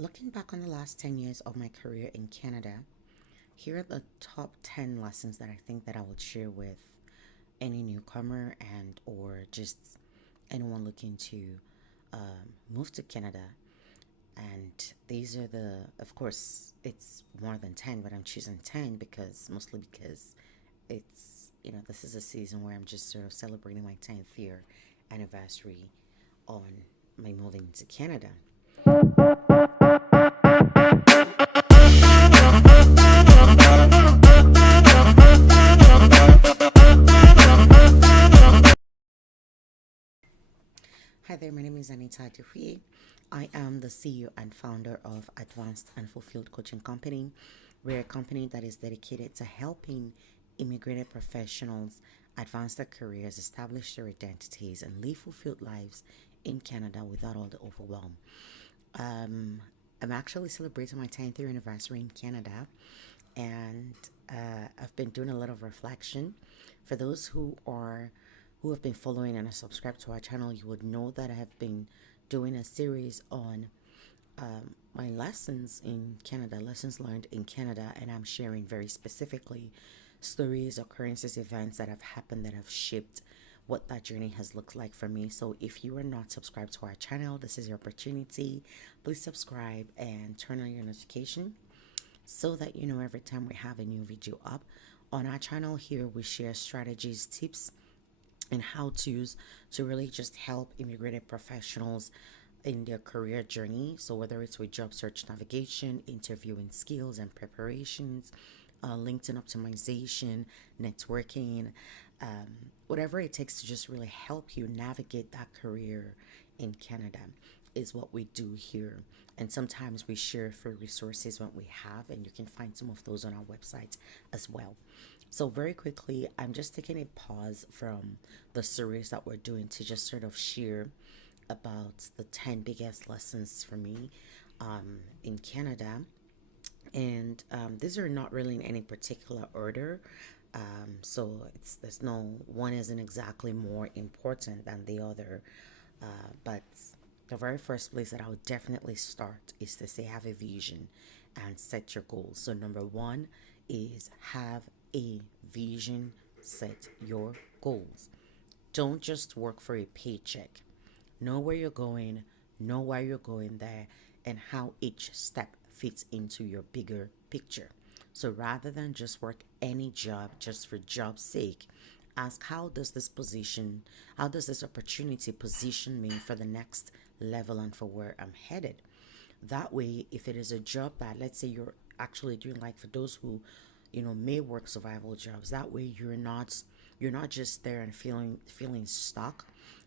Looking back on the last 10 years of my career in Canada, here are the top 10 lessons that I think that I would share with any newcomer and or just anyone looking to move to Canada. And these are of course, it's more than 10, but I'm choosing 10 mostly because this is a season where I'm just sort of celebrating my 10th year anniversary on my moving to Canada. Hi there, my name is Anita Dupuy. I am the CEO and founder of Advanced and Fulfilled Coaching Company. We're a company that is dedicated to helping immigrated professionals advance their careers, establish their identities, and live fulfilled lives in Canada without all the overwhelm. Um, I'm actually celebrating my 10th year anniversary in Canada, and I've been doing a lot of reflection. For those who have been following and are subscribed to our channel, you would know that I have been doing a series on my lessons in Canada, lessons learned in Canada, and I'm sharing very specifically stories, occurrences, events that have happened that have shaped what that journey has looked like for me. So if you are not subscribed to our channel, this is your opportunity. Please subscribe and turn on your notification so that you know every time we have a new video up. On our channel here, we share strategies, tips, and how to's to really just help immigrated professionals in their career journey. So, whether it's with job search navigation, interviewing skills and preparations, LinkedIn optimization, networking, whatever it takes to just really help you navigate that career in Canada is what we do here. And sometimes we share free resources when we have, and you can find some of those on our website as well. So, very quickly, I'm just taking a pause from the series that we're doing to just sort of share about the 10 biggest lessons for me in Canada. And these are not really in any particular order. So there's no one isn't exactly more important than the other. But the very first place that I would definitely start is to say have a vision and set your goals. So number one is have a vision, set your goals. Don't just work for a paycheck. Know where you're going, know why you're going there, and how each step fits into your bigger picture. So rather than just work any job just for job's sake, ask how does this opportunity position me for the next level and for where I'm headed? That way, if it is a job that, let's say, you're actually doing, like for those who, may work survival jobs, that way you're not just there and feeling stuck,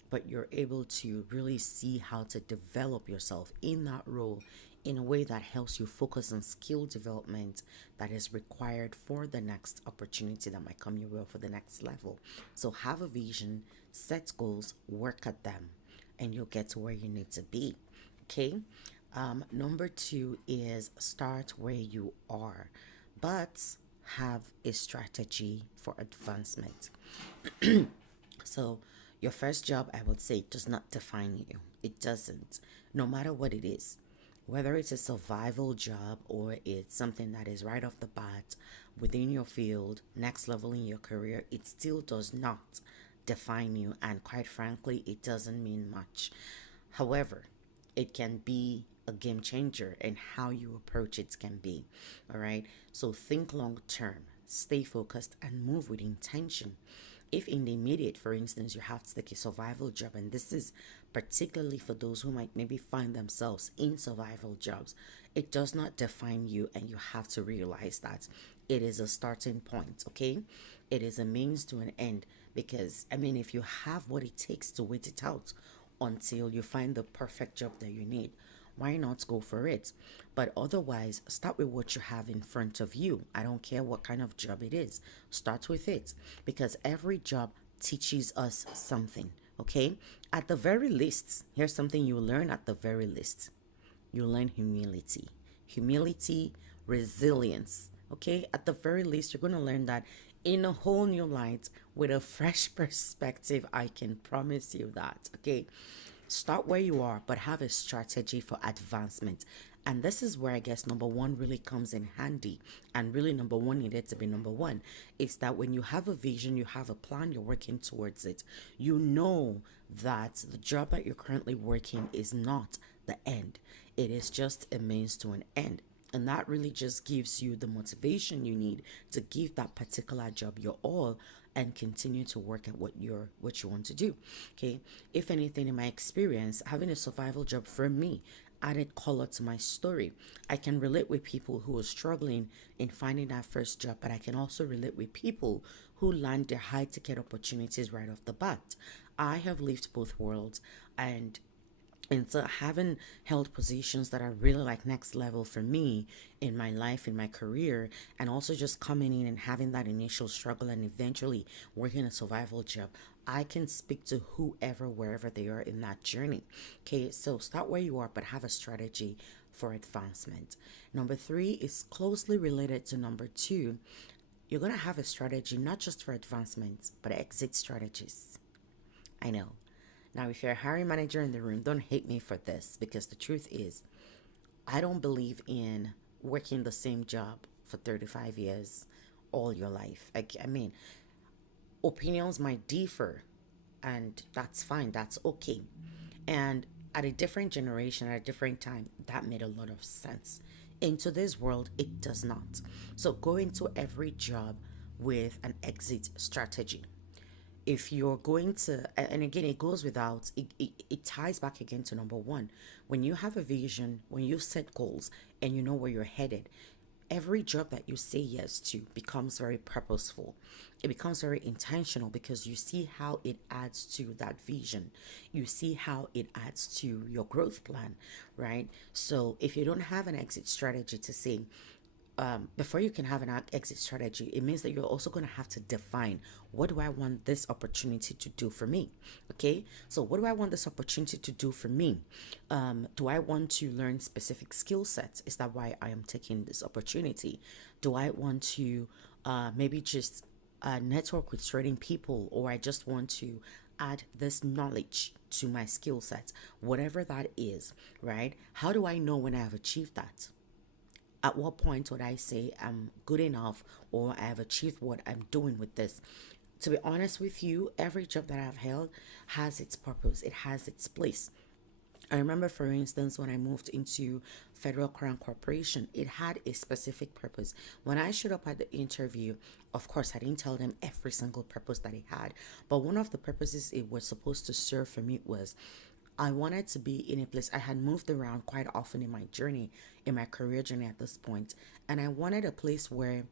but you're able to really see how to develop yourself in that role in a way that helps you focus on skill development that is required for the next opportunity that might come your way for the next level. So have a vision, set goals, work at them, and you'll get to where you need to be. Okay. Number two is start where you are, but have a strategy for advancement. So, your first job, I would say, does not define you. It doesn't, no matter what it is. Whether it's a survival job or it's something that is right off the bat within your field, next level in your career, it still does not define you. And quite frankly, it doesn't mean much. However, it can be a game changer, and how you approach it can be. All right. So think long term, stay focused, and move with intention. If in the immediate, for instance, you have to take a survival job, and this is particularly for those who might maybe find themselves in survival jobs, it does not define you, and you have to realize that it is a starting point, okay? It is a means to an end, because, I mean, if you have what it takes to wait it out until you find the perfect job that you need, why not go for it? But otherwise, start with what you have in front of you. I don't care what kind of job it is. Start with it, because every job teaches us something, okay? At the very least, here's something you learn at the very least. You learn humility, resilience, okay? At the very least, you're going to learn that in a whole new light with a fresh perspective. I can promise you that, okay? Start where you are, but have a strategy for advancement. And this is where I guess number one really comes in handy. And really, number one needed to be number one is that when you have a vision, you have a plan, you're working towards it. You know that the job that you're currently working is not the end, it is just a means to an end. And that really just gives you the motivation you need to give that particular job your all and continue to work at what you want to do. Okay. If anything, in my experience, having a survival job for me added color to my story. I can relate with people who are struggling in finding that first job, but I can also relate with people who land their high ticket opportunities right off the bat. I have lived both worlds, and so having held positions that are really like next level for me in my life, in my career, and also just coming in and having that initial struggle and eventually working a survival job, I can speak to whoever, wherever they are in that journey. Okay, so start where you are, but have a strategy for advancement. Number three is closely related to number two. You're going to have a strategy not just for advancement, but exit strategies. I know. Now, if you're a hiring manager in the room, don't hate me for this because the truth is, I don't believe in working the same job for 35 years all your life. I mean, opinions might differ, and that's fine, that's okay. And at a different generation, at a different time, that made a lot of sense. In today's world, it does not. So go into every job with an exit strategy. If you're going to, and again, it goes without, it ties back again to number one. When you have a vision, when you set goals and you know where you're headed, every job that you say yes to becomes very purposeful. It becomes very intentional because you see how it adds to that vision. You see how it adds to your growth plan, right? So if you don't have an exit strategy to say, before you can have an exit strategy, it means that you're also going to have to define, what do I want this opportunity to do for me? Okay, so what do I want this opportunity to do for me? Do I want to learn specific skill sets? Is that why I am taking this opportunity? Do I want to maybe just network with certain people, or I just want to add this knowledge to my skill sets? Whatever that is, right? How do I know when I have achieved that? At what point would I say I'm good enough or I have achieved what I'm doing with this? To be honest with you, every job that I've held has its purpose, it has its place. I remember, for instance, when I moved into Federal Crown Corporation, it had a specific purpose. When I showed up at the interview, of course, I didn't tell them every single purpose that it had, but one of the purposes it was supposed to serve for me was I wanted to be in a place. I had moved around quite often in my journey, in my career journey at this point, and I wanted a place where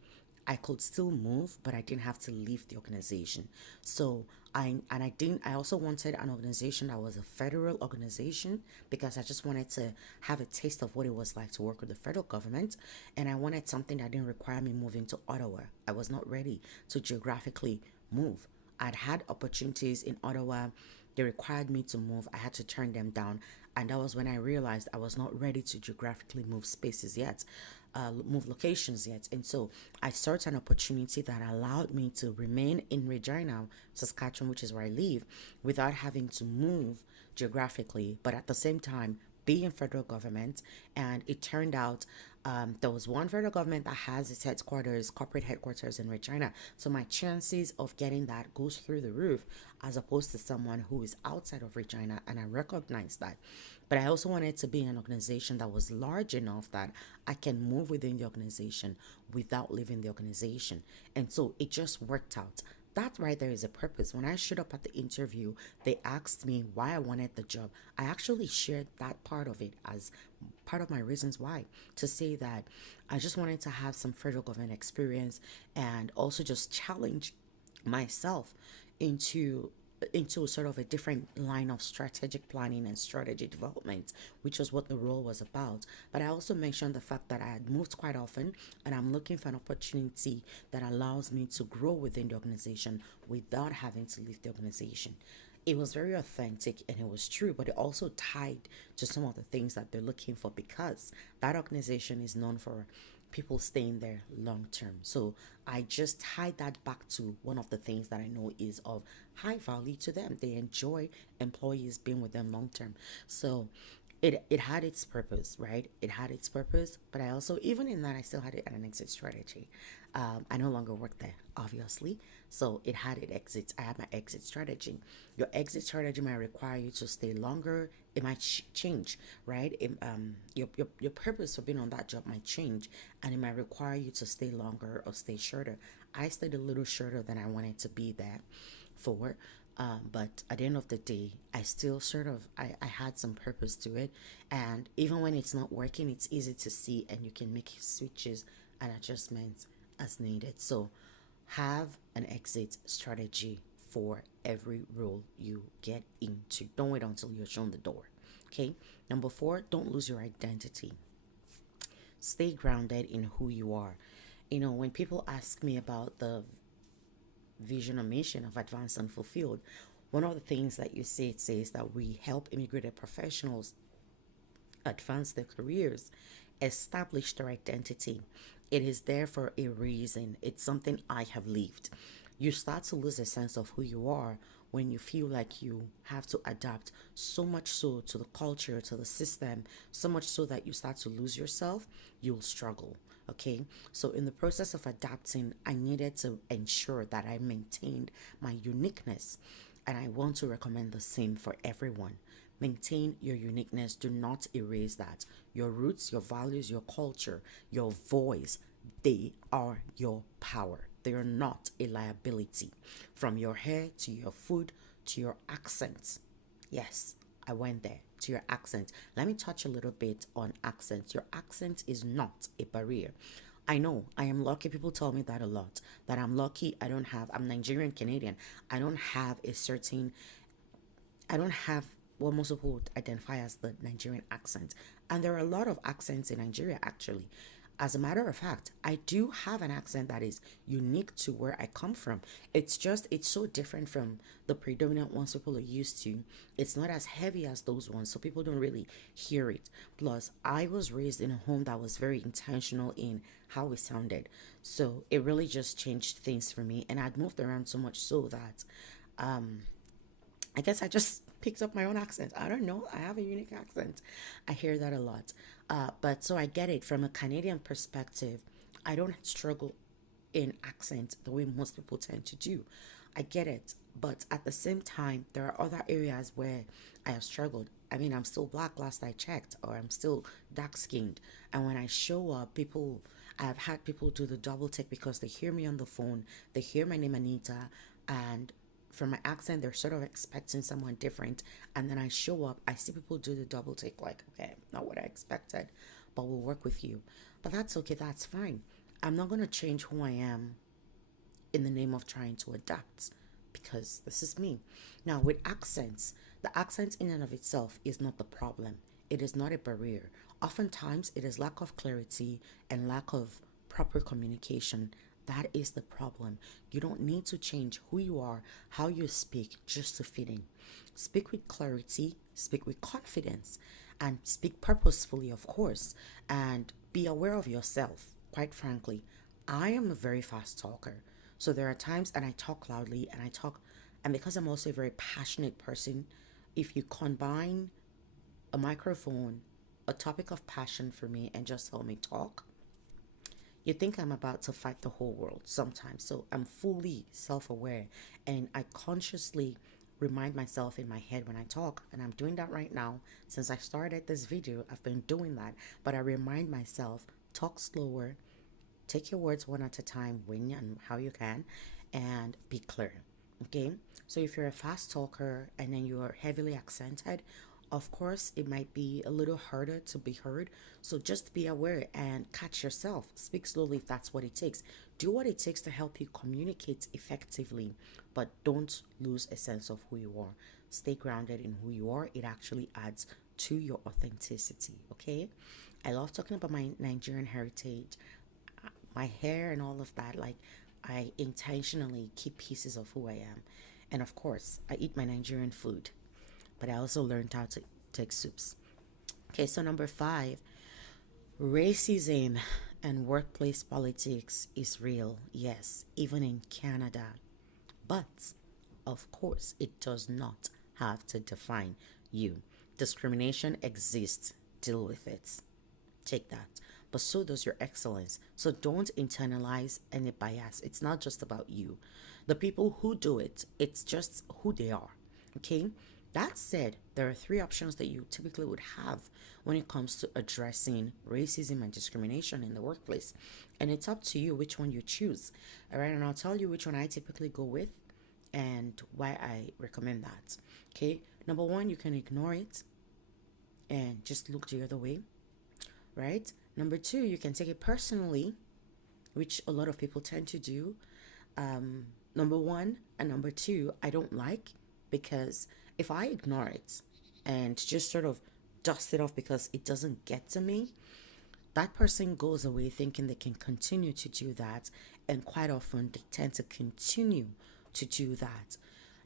I could still move, but I didn't have to leave the organization. So I didn't. I also wanted an organization that was a federal organization because I just wanted to have a taste of what it was like to work with the federal government, and I wanted something that didn't require me moving to Ottawa. I was not ready to geographically move. I'd had opportunities in Ottawa. They required me to move. I had to turn them down. And that was when I realized I was not ready to geographically move spaces yet, move locations yet. And so I sought an opportunity that allowed me to remain in Regina, Saskatchewan, which is where I live, without having to move geographically, but at the same time, be in federal government. And it turned out there was one federal government that has its headquarters, corporate headquarters in Regina. So my chances of getting that goes through the roof as opposed to someone who is outside of Regina. And I recognize that. But I also wanted to be in an organization that was large enough that I can move within the organization without leaving the organization. And so it just worked out. That right there is a purpose. When I showed up at the interview, they asked me why I wanted the job. I actually shared that part of it as part of my reasons why, to say that I just wanted to have some federal government experience and also just challenge myself into sort of a different line of strategic planning and strategy development, which was what the role was about. But I also mentioned the fact that I had moved quite often and I'm looking for an opportunity that allows me to grow within the organization without having to leave the organization. It was very authentic and it was true, but it also tied to some of the things that they're looking for because that organization is known for people staying there long term. So I just tied that back to one of the things that I know is of high value to them. They enjoy employees being with them long term. So it had its purpose, right? It had its purpose, but I also, even in that, I still had it an exit strategy. I no longer work there, obviously. So it had its exits. I had my exit strategy. Your exit strategy might require you to stay longer. It might change, right? Your purpose for being on that job might change, and it might require you to stay longer or stay shorter. I stayed a little shorter than I wanted to be there for. But at the end of the day, I still sort of I had some purpose to it, and even when it's not working, it's easy to see, and you can make switches and adjustments as needed. So have an exit strategy for every role you get into. Don't wait until you're shown the door. Okay. Number four, don't lose your identity. Stay grounded in who you are. When people ask me about the vision or mission of Advanced and Fulfilled, one of the things that you say, it says that we help immigrant professionals advance their careers, establish their identity. It is there for a reason. It's something I have lived. You start to lose a sense of who you are when you feel like you have to adapt so much so to the culture, to the system, so much so that you start to lose yourself, you'll struggle. Okay, so in the process of adapting, I needed to ensure that I maintained my uniqueness, and I want to recommend the same for everyone. Maintain your uniqueness. Do not erase that. Your roots, your values, your culture, your voice, they are your power. They are not a liability. From your hair to your food to your accents. Yes, I went there, to your accent. Let me touch a little bit on accents. Your accent is not a barrier. I know I am lucky. People tell me that a lot. That I'm lucky. I'm Nigerian Canadian. I don't have a certain, I don't have what most people would identify as the Nigerian accent. And there are a lot of accents in Nigeria, actually. As a matter of fact, I do have an accent that is unique to where I come from. It's so different from the predominant ones people are used to. It's not as heavy as those ones, so people don't really hear it. Plus, I was raised in a home that was very intentional in how we sounded. So it really just changed things for me. And I'd moved around so much so that I guess I just picked up my own accent. I don't know. I have a unique accent. I hear that a lot. But so I get it from a Canadian perspective. I don't struggle in accent the way most people tend to do. I get it. But at the same time, there are other areas where I have struggled. I mean, I'm still black last I checked, or I'm still dark skinned. And when I show up, I've had people do the double take because they hear me on the phone, they hear my name Anita, and from my accent, they're sort of expecting someone different. And then I show up, I see people do the double take, like, okay, not what I expected, but we'll work with you. But that's okay, that's fine. I'm not going to change who I am in the name of trying to adapt because this is me. Now, with accents, the accent in and of itself is not the problem, it is not a barrier. Oftentimes, it is lack of clarity and lack of proper communication. That is the problem. You don't need to change who you are, how you speak, just to fit in. Speak with clarity, speak with confidence, and speak purposefully, of course, and be aware of yourself. Quite frankly, I am a very fast talker. So there are times, and I talk loudly, and because I'm also a very passionate person, if you combine a microphone, a topic of passion for me, and just tell me talk, you think I'm about to fight the whole world sometimes. So I'm fully self aware, and I consciously remind myself in my head when I talk, and I'm doing that right now. Since I started this video, I've been doing that, but I remind myself, talk slower, take your words one at a time when and how you can, and be clear. Okay, so if you're a fast talker and then you are heavily accented, of course it might be a little harder to be heard. So just be aware and catch yourself. Speak slowly if that's what it takes. Do what it takes to help you communicate effectively, but don't lose a sense of who you are. Stay grounded in who you are. It actually adds to your authenticity. Okay, I love talking about my Nigerian heritage, my hair and all of that. Like, I intentionally keep pieces of who I am. And of course, I eat my Nigerian food, but I also learned how to take soups. Okay, so number five, racism And workplace politics is real, yes, even in Canada. But, of course, it does not have to define you. Discrimination exists, deal with it. Take that. But so does your excellence. So don't internalize any bias. It's not just about you. The people who do it, it's just who they are. Okay? That said, there are three options that you typically would have when it comes to addressing racism and discrimination in the workplace. And it's up to you which one you choose. All right, and I'll tell you which one I typically go with and why I recommend that. Okay, number one, you can ignore it and just look the other way, right? Number two, you can take it personally, which a lot of people tend to do. Number one and number two, I don't like, because if I ignore it and just sort of dust it off because it doesn't get to me, that person goes away thinking they can continue to do that. And quite often they tend to continue to do that.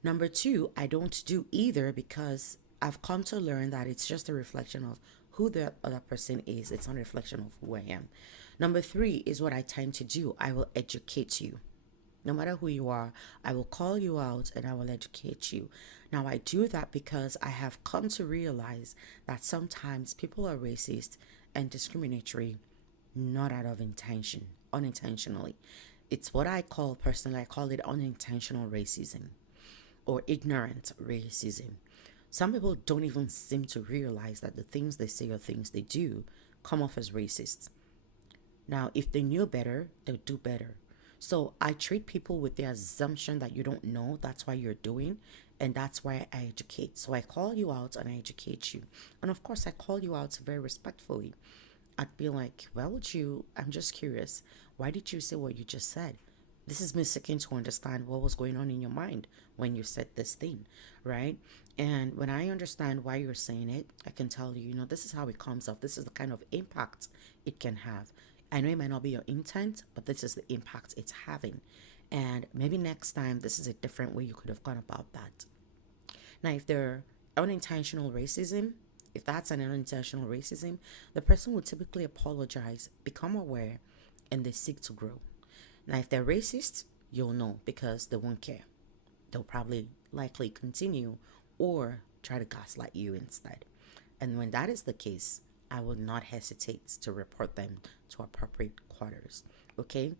Number two, I don't do either because I've come to learn that it's just a reflection of who the other person is. It's not a reflection of who I am. Number three is what I tend to do. I will educate you. No matter who you are, I will call you out and I will educate you. Now, I do that because I have come to realize that sometimes people are racist and discriminatory, not out of intention, unintentionally. It's what I call, personally, I call it unintentional racism or ignorant racism. Some people don't even seem to realize that the things they say or things they do come off as racist. Now, if they knew better, they'll do better. So I treat people with the assumption that you don't know, that's why you're doing, and that's why I educate. So I call you out and I educate you. And of course, I call you out very respectfully. I'd be like, why would you? I'm just curious. Why did you say what you just said? This is me seeking to understand what was going on in your mind when you said this thing, right? And when I understand why you're saying it, I can tell you, this is how it comes off. This is the kind of impact it can have. I know it might not be your intent, but this is the impact it's having. And maybe next time, this is a different way you could have gone about that. Now, if they're unintentional racism, if that's an unintentional racism, the person will typically apologize, become aware, and they seek to grow. Now, if they're racist, you'll know because they won't care. They'll probably likely continue or try to gaslight you instead. And when that is the case, I will not hesitate to report them to appropriate quarters. Okay?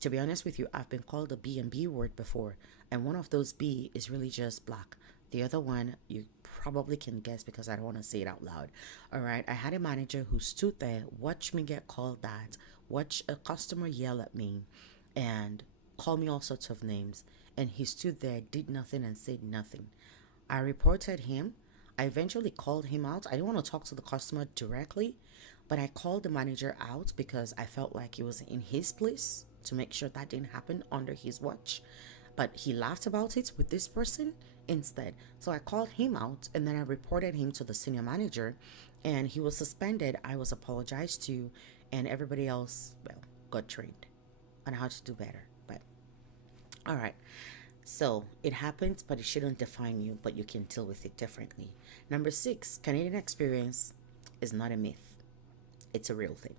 To be honest with you, I've been called a B and B word before, and one of those B is really just black. The other one, you probably can guess because I don't want to say it out loud. All right, I had a manager who stood there, watched me get called that, watched a customer yell at me, and call me all sorts of names. And he stood there, did nothing, and said nothing. I reported him. I eventually called him out. I didn't want to talk to the customer directly, but I called the manager out because I felt like it was in his place to make sure that didn't happen under his watch. But he laughed about it with this person instead. So I called him out and then I reported him to the senior manager, and he was suspended. I was apologized to, and everybody else, well, got trained on how to do better. But all right. So it happens, but it shouldn't define you, but you can deal with it differently. Number 6, Canadian experience is not a myth. It's a real thing.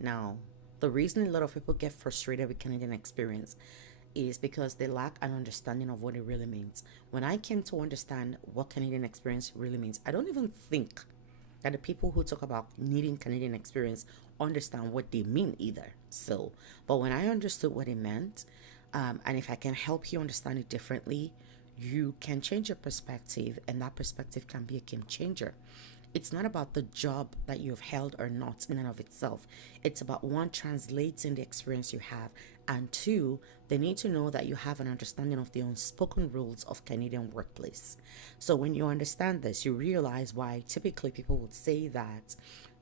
Now, the reason a lot of people get frustrated with Canadian experience is because they lack an understanding of what it really means. When I came to understand what Canadian experience really means, I don't even think that the people who talk about needing Canadian experience understand what they mean either. So, but when I understood what it meant, and if I can help you understand it differently, you can change your perspective, and that perspective can be a game changer. It's not about the job that you've held or not in and of itself. It's about, one, translating the experience you have, and two, they need to know that you have an understanding of the unspoken rules of Canadian workplace. So when you understand this, you realize why typically people would say that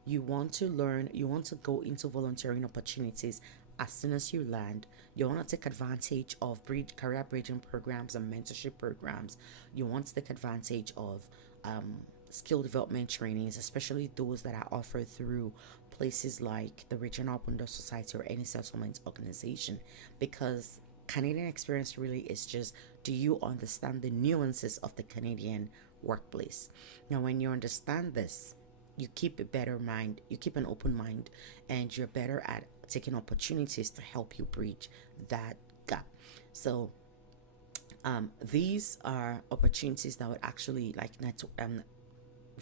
you want to learn, you want to go into volunteering opportunities as soon as you land. You want to take advantage of career bridging programs and mentorship programs. You want to take advantage of skill development trainings, especially those that are offered through places like the Regional Window Society or any settlement organization, because Canadian experience really is just, do you understand the nuances of the Canadian workplace? Now, when you understand this, you keep a better mind, you keep an open mind, and you're better at taking opportunities to help you bridge that gap. So these are opportunities that would actually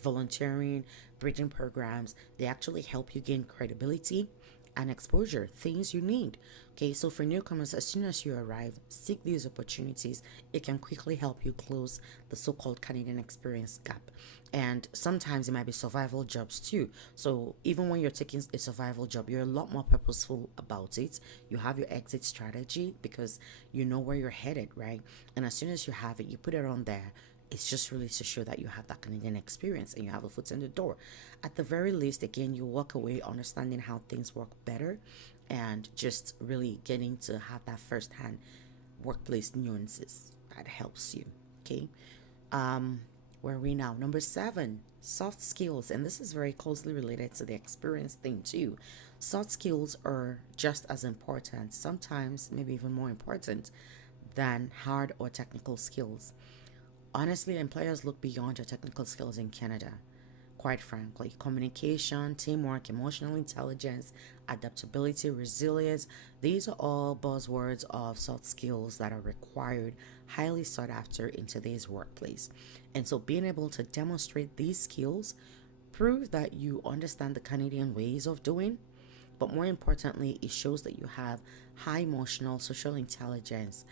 volunteering, bridging programs, they actually help you gain credibility and exposure, things you need. Okay, so for newcomers, as soon as you arrive, seek these opportunities. It can quickly help you close the so called Canadian experience gap. And sometimes it might be survival jobs too. So even when you're taking a survival job, you're a lot more purposeful about it. You have your exit strategy because you know where you're headed, right? And as soon as you have it, you put it on there. It's just really to show that you have that Canadian experience and you have a foot in the door. At the very least, again, you walk away understanding how things work better and just really getting to have that firsthand workplace nuances that helps you. Okay. Where are we now? Number 7, soft skills. And this is very closely related to the experience thing, too. Soft skills are just as important, sometimes maybe even more important than hard or technical skills. Honestly, employers look beyond your technical skills in Canada. Quite frankly, communication, teamwork, emotional intelligence, adaptability, resilience, these are all buzzwords of soft skills that are required, highly sought after in today's workplace. And so being able to demonstrate these skills prove that you understand the Canadian ways of doing, but more importantly, it shows that you have high emotional social intelligence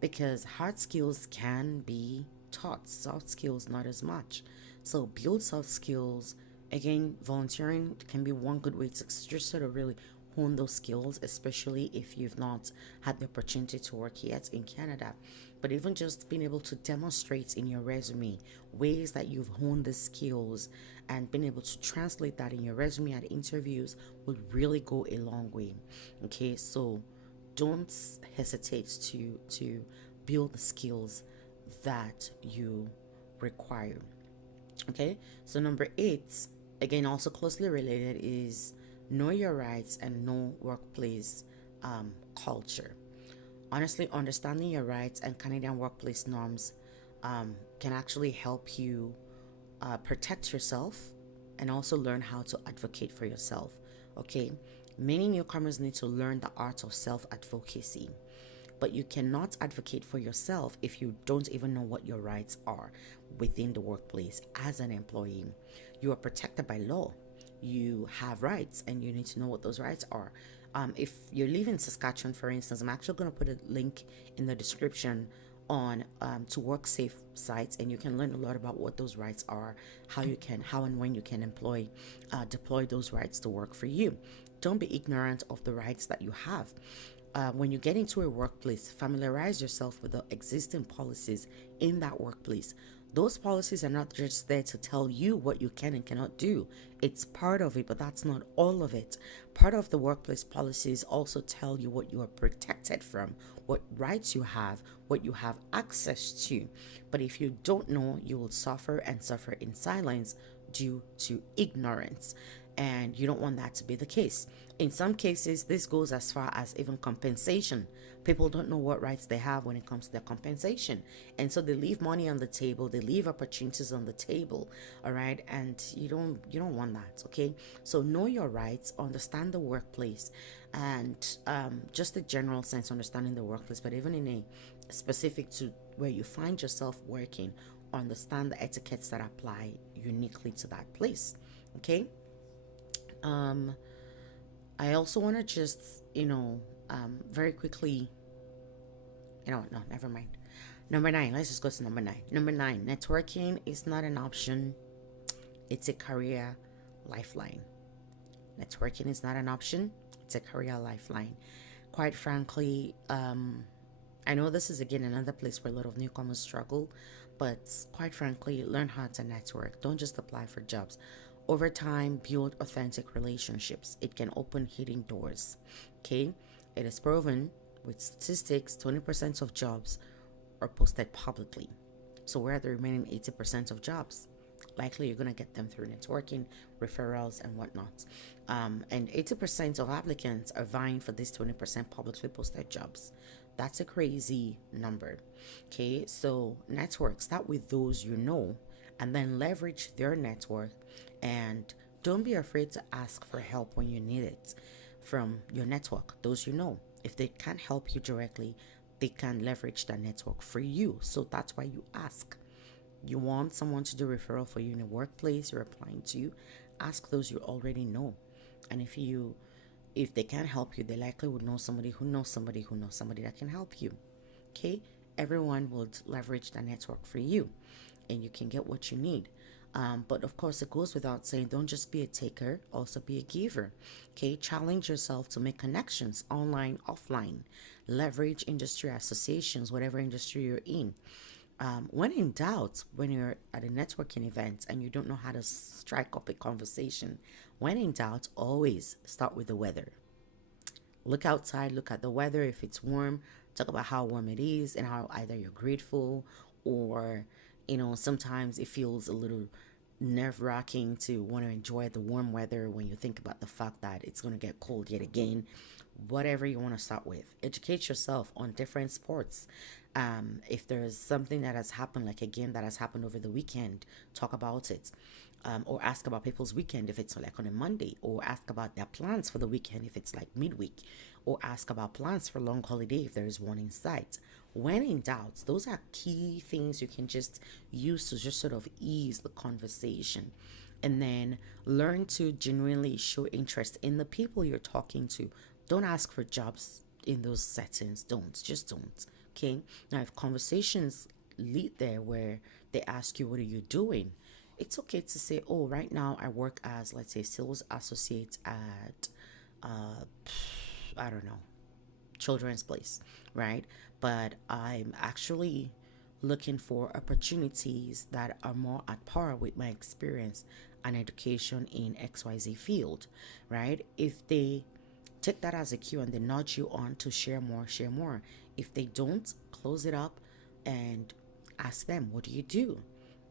because hard skills can be taught, soft skills not as much. So build soft skills. Again, volunteering can be one good way to just sort of really hone those skills, especially if you've not had the opportunity to work yet in Canada. But even just being able to demonstrate in your resume ways that you've honed the skills and being able to translate that in your resume at interviews would really go a long way. Okay, so don't hesitate to build the skills that you require. Okay, so number 8, again, also closely related, is know your rights and know workplace culture. Honestly, understanding your rights and Canadian workplace norms can actually help you protect yourself and also learn how to advocate for yourself. Okay, many newcomers need to learn the art of self advocacy, but you cannot advocate for yourself if you don't even know what your rights are within the workplace as an employee. You are protected by law. You have rights and you need to know what those rights are. If you live in Saskatchewan, for instance, I'm actually going to put a link in the description on to work safe sites, and you can learn a lot about what those rights are, how and when you can deploy those rights to work for you. Don't be ignorant of the rights that you have. When you get into a workplace, familiarize yourself with the existing policies in that workplace. Those policies are not just there to tell you what you can and cannot do. It's part of it, but that's not all of it. Part of the workplace policies also tell you what you are protected from, what rights you have, what you have access to. But if you don't know, you will suffer and suffer in silence due to ignorance. And you don't want that to be the case. In some cases, this goes as far as even compensation. People don't know what rights they have when it comes to their compensation. And so they leave money on the table, they leave opportunities on the table, all right? And you don't want that, okay? So know your rights, understand the workplace, and just a general sense understanding the workplace, but even in a specific to where you find yourself working, understand the etiquettes that apply uniquely to that place, okay? I also want to just, very quickly, no, never mind. Number 9, let's just go to number 9. Number 9, networking is not an option, it's a career lifeline. Networking is not an option, it's a career lifeline. Quite frankly, I know this is again another place where a lot of newcomers struggle, but quite frankly, learn how to network. Don't just apply for jobs. Over time, build authentic relationships. It can open hidden doors. Okay? It is proven with statistics, 20% of jobs are posted publicly. So where are the remaining 80% of jobs? Likely you're going to get them through networking, referrals, and whatnot. And 80% of applicants are vying for these 20% publicly posted jobs. That's a crazy number. Okay, so network, start with those you know, and then leverage their network and Don't be afraid to ask for help when you need it from your network, those you know. If they can't help you directly, they can leverage that network for you. So that's why you ask. You want someone to do referral for you in a workplace you're applying to, ask those you already know. And if they can't help you, they likely would know somebody who knows somebody who knows somebody that can help you. Okay? Everyone would leverage the network for you and you can get what you need. But of course, it goes without saying, don't just be a taker, also be a giver. Okay? Challenge yourself to make connections online, offline. Leverage industry associations, whatever industry you're in. When in doubt, when you're at a networking event and you don't know how to strike up a conversation, when in doubt, always start with the weather. Look outside, look at the weather. If it's warm, talk about how warm it is and how either you're grateful or, sometimes it feels a little nerve wracking to want to enjoy the warm weather when you think about the fact that it's going to get cold yet again. Whatever you want to start with, educate yourself on different sports. If there's something that has happened, like a game that has happened over the weekend, talk about it. Or ask about people's weekend if it's like on a Monday, or ask about their plans for the weekend if it's like midweek, or ask about plans for long holiday if there is one in sight. When in doubt, those are key things you can just use to just sort of ease the conversation. And then learn to genuinely show interest in the people you're talking to. Don't ask for jobs in those settings. Just don't. Okay. Now, if conversations lead there where they ask you, what are you doing? It's okay to say, oh, right now I work as, let's say, sales associate at, I don't know, children's place, right? But I'm actually looking for opportunities that are more at par with my experience and education in XYZ field, right? If they take that as a cue and they nudge you on to share more, share more. If they don't, close it up and ask them, what do you do?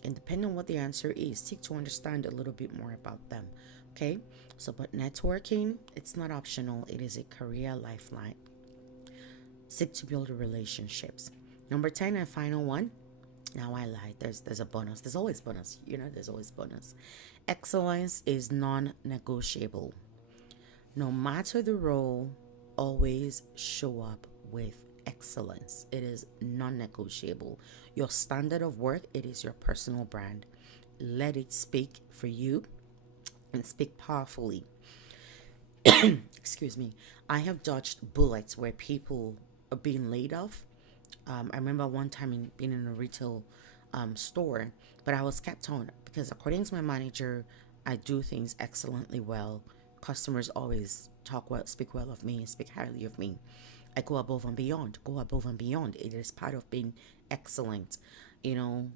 And depending on what the answer is, seek to understand a little bit more about them. Okay? So, but networking, it's not optional, it is a career lifeline. Seek to build relationships. Number 10 and final one. Now I lied. There's a bonus. There's always bonus. There's always bonus. Excellence is non-negotiable. No matter the role, always show up with excellence. It is non-negotiable. Your standard of work, it is your personal brand. Let it speak for you and speak powerfully. Excuse me. I have dodged bullets where people are being laid off. I remember one time being in a retail store, but I was kept on because according to my manager, I do things excellently well. Customers always speak well of me, speak highly of me. I go above and beyond. It is part of being excellent, you know.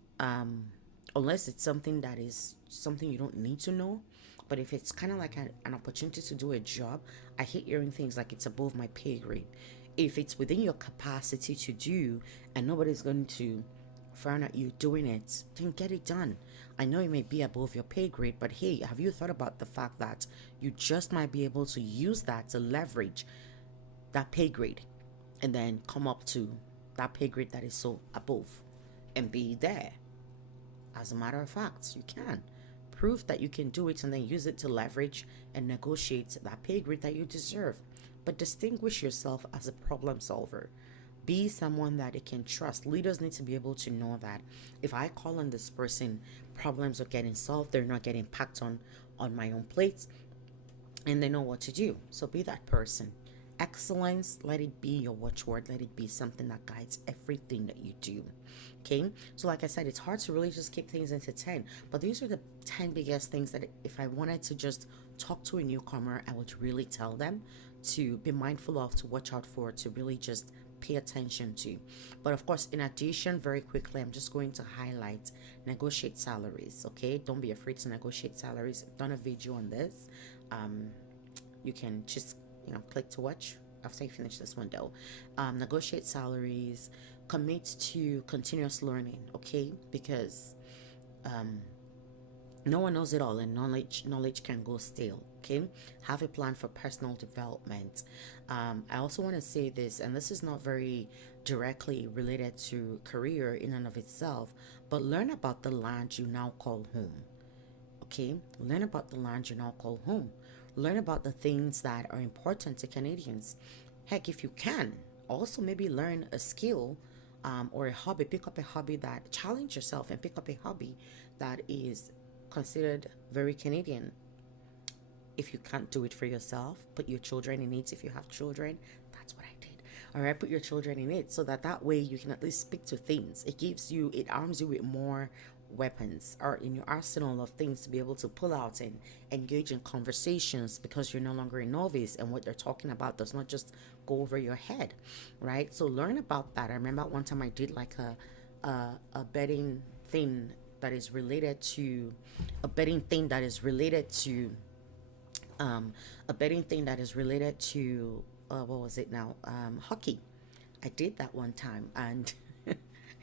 Unless it's something that is something you don't need to know. But if it's kind of like an opportunity to do a job, I hate hearing things like it's above my pay grade. If it's within your capacity to do and nobody's going to frown at you doing it, then get it done. I know it may be above your pay grade, but hey, have you thought about the fact that you just might be able to use that to leverage that pay grade and then come up to that pay grade that is so above and be there? As a matter of fact, you can prove that you can do it and then use it to leverage and negotiate that pay grade that you deserve. But distinguish yourself as a problem solver. Be someone that it can trust. Leaders need to be able to know that if I call on this person, problems are getting solved, they're not getting packed on my own plate, and they know what to do. So be that person. Excellence, let it be your watchword. Let it be something that guides everything that you do. Okay, so like I said, it's hard to really just keep things into 10, but these are the 10 biggest things that if I wanted to just talk to a newcomer, I would really tell them to be mindful of, to watch out for, to really just pay attention to. But of course, in addition, very quickly, I'm just going to highlight negotiate salaries. Okay, don't be afraid to negotiate salaries. I've done a video on this. You can just click to watch after you finish this one though. Negotiate salaries, commit to continuous learning, okay? Because no one knows it all, and knowledge can go stale. Okay, have a plan for personal development. I also want to say this, and this is not very directly related to career in and of itself, but learn about the land you now call home. Okay, learn about the land you now call home. Learn about the things that are important to Canadians. Heck, if you can, also maybe learn a skill or a hobby. Pick up a hobby that challenge yourself and pick up a hobby that is considered very Canadian. If you can't do it for yourself, put your children in it. If you have children, that's what I did. All right, put your children in it so that that way you can at least speak to things. It arms you with more weapons or in your arsenal of things to be able to pull out and engage in conversations because you're no longer a novice and what they're talking about does not just go over your head, right? So learn about that. I remember one time I did like a betting thing that is related to a betting thing that is related to a betting thing that is related to what was it now? Hockey. I did that one time, and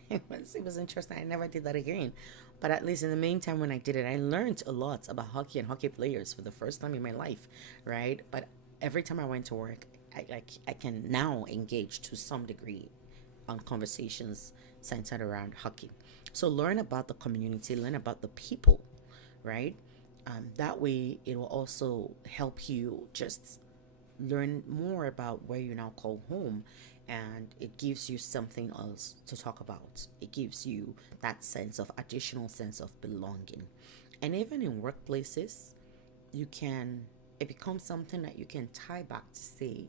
it was interesting. I never did that again, but at least in the meantime, when I did it, I learned a lot about hockey and hockey players for the first time in my life, right? But every time I went to work, I can now engage to some degree on conversations centered around hockey. So learn about the community, learn about the people, right? That way, it will also help you just learn more about where you now call home, and it gives you something else to talk about. It gives you that additional sense of belonging. And even in workplaces, you can, it becomes something that you can tie back to say.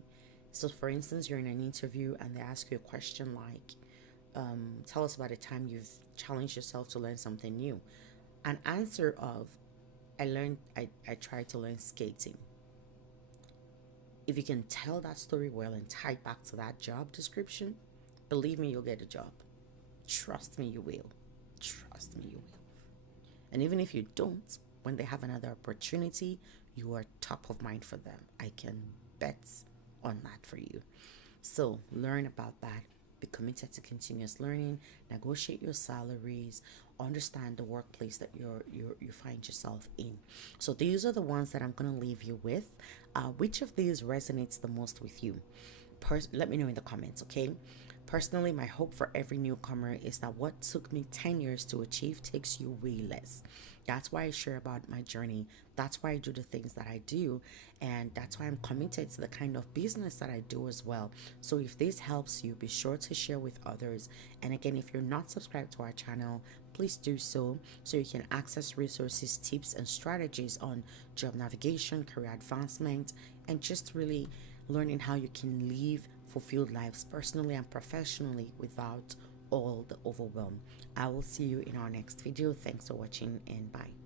So, for instance, you're in an interview and they ask you a question like, tell us about a time you've challenged yourself to learn something new. An answer of, I tried to learn skating. If you can tell that story well and tie it back to that job description, believe me, you'll get a job. Trust me, you will. Trust me, you will. And even if you don't, when they have another opportunity, you are top of mind for them. I can bet on that for you. So learn about that. Be committed to continuous learning. Negotiate your salaries. Understand the workplace that you find yourself in. So these are the ones that I'm gonna leave you with. Which of these resonates the most with you? Let me know in the comments, okay? Personally, my hope for every newcomer is that what took me 10 years to achieve takes you way less. That's why I share about my journey. That's why I do the things that I do. And that's why I'm committed to the kind of business that I do as well. So if this helps you, be sure to share with others. And again, if you're not subscribed to our channel, please do so you can access resources, tips, and strategies on job navigation, career advancement, and just really learning how you can live fulfilled lives personally and professionally without all the overwhelm. I will see you in our next video. Thanks for watching, and bye.